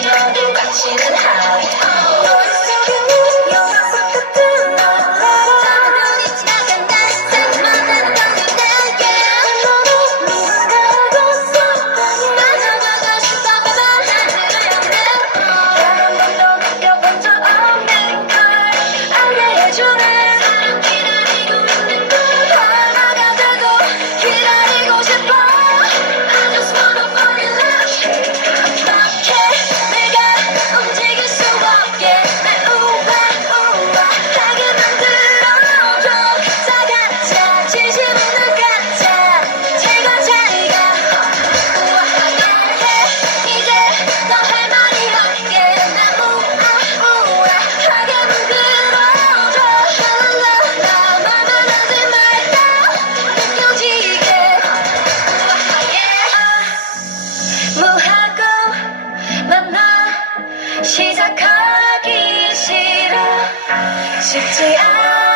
너도 같이는 하이 시작하기 싫어. 쉽지 않아.